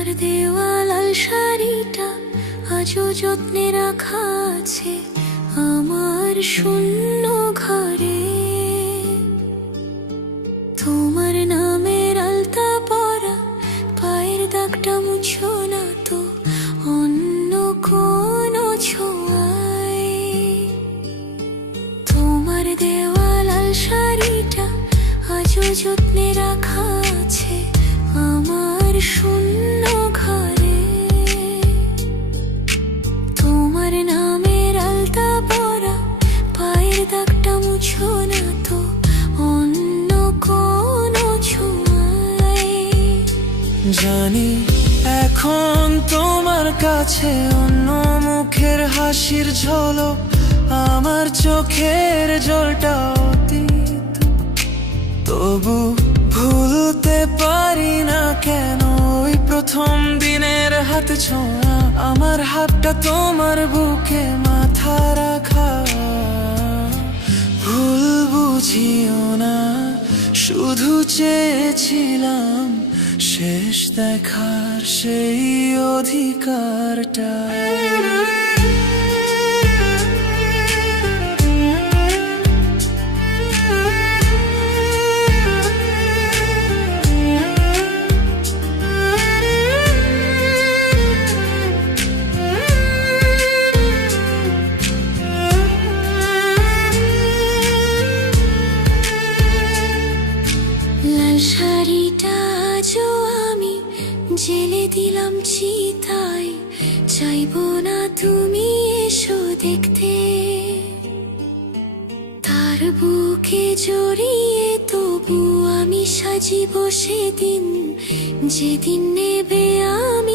তোমার দেওয়া লাল শাড়িটা আজও যত্নে রাখা আছে আমার শূন্য ঘরে। তোমার নামের আলতা পরা, পায়ের দাগটা মুছো না তো, অন্য কোনো ছোঁয়ায়। তোমার দেওয়া লাল শাড়িটা আজও যত্নে রাখা আছে আমার শূন্য তোমার নামের আলতা পায়ের দাগটা মুছো অন্য কোনো ছোঁয়ায়। জানি এখন তোমার কাছে অন্য মুখের হাসির ঝলক, আমার চোখের জলটা অতীত। তবু ভুলতে পারি না কেন প্রথম দিনের হাত ছোঁয়া, আমার হাতটা তোমার বুকে মাথা রাখা। ভুল বুঝিও না, শুধু চেয়েছিলাম শেষ দেখার সেই অধিকারটা। জেলে দিলাম চিতায়। চাইব না তুমি এসো দেখতে। তার বুকে জড়িয়ে তবু আমি সাজিব সেদিন। যেদিন নেবে আমি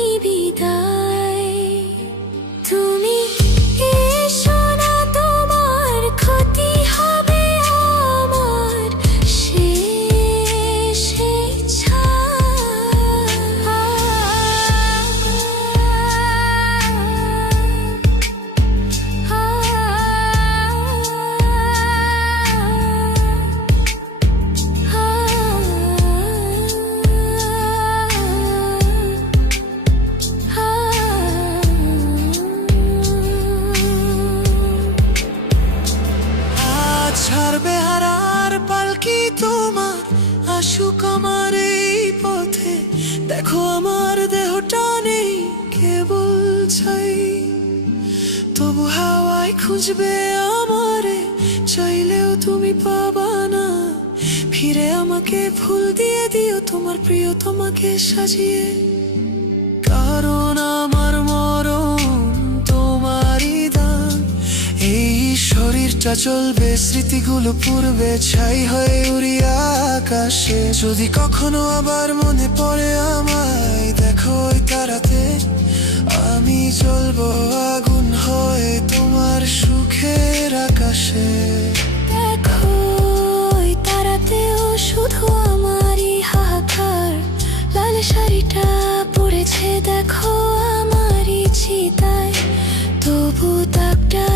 দেখো আমার দেহটা নেই, কেবল ছাই তবু হাওয়ায় খুঁজবে আমারে, চাইলেও তুমি পাবা না। ফিরে আমাকে ফুল দিয়ে দিও, তোমার প্রিয় তোমাকে সাজিয়ে। কারণ আমার মরণ তোমারই দান। এই শরীরটা চলবে, স্মৃতিগুলো পূর্বে ছাই হয়ে উড়িয়া আকাশে যদি কখনো আবার মনে পড়ে আমায়, দেখো তারাতে আমি চলবো আগুন হয়ে তোমার সুখের আকাশে। দেখো তারাতেও শুধু আমারই হাহাকার, লাল শাড়িটা পড়েছে দেখো আমারই চিতায়, তবু দাগটা